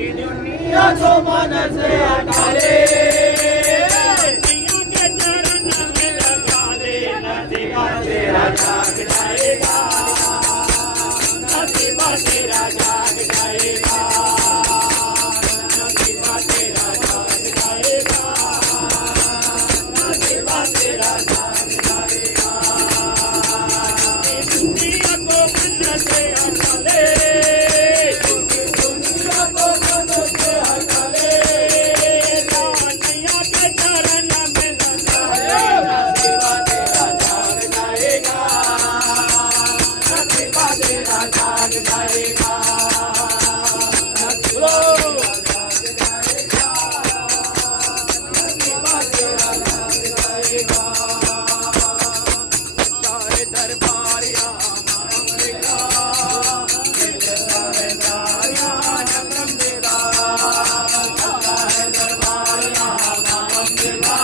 दुनिया को मन से हटा ले, मैया के चरण में लगा ले, नसीबा तेरा जाग जाएगा, नसीबा तेरा जाग जाएगा, नसीबा तेरा जाग जाएगा, नसीबा तेरा जाग जाएगा। दुनिया को मन से हटा ले, दुनिया को मन से हटा ले, मैया के चरण में लगा ले, नसीबा तेरा जाग जाएगा, नसीबा तेरा जाग जाएगा, नसीबा तेरा जाग जाएगा। सारे दरबार यहाँ मांगेगा, सारे दरबार यहाँ नगम देगा, सारे दरबार यहाँ मांगेगा,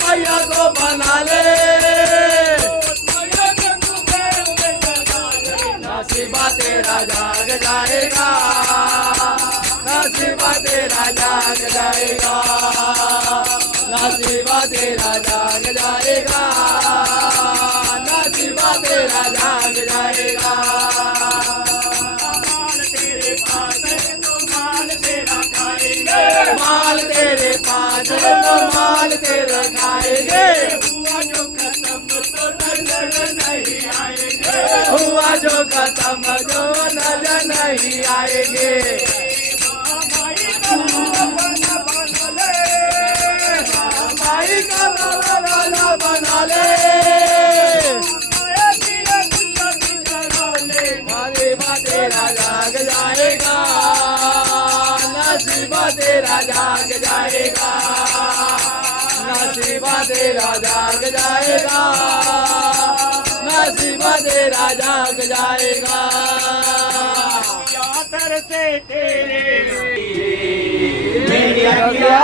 मैया को बना ले, नसीबा तेरा जाग जाएगा, नसीबा तेरा जाग जाएगा, नसीबा तेरा जाग जाएगा, नसीबा तेरा जाग जाएगा। माल तेरे पास है तो माल तेरा खाएंगे, माल तेरे पास है तो माल तेरा खाएंगे, हुआ जो खत्म तो नजर नहीं आएंगे, हुआ जो खत्म जो नजर नहीं आएंगे। माई का बना बना ले, माई का बाबा बना ले, माया दिया कुछ करो ले, नसीबा तेरा जाग जाएगा, नसीबा तेरा जाग जाएगा, नसीबा तेरा जाग जाएगा, नसीबा तेरा जाग जाएगा। या तर से तेरे मेरी अखियाँ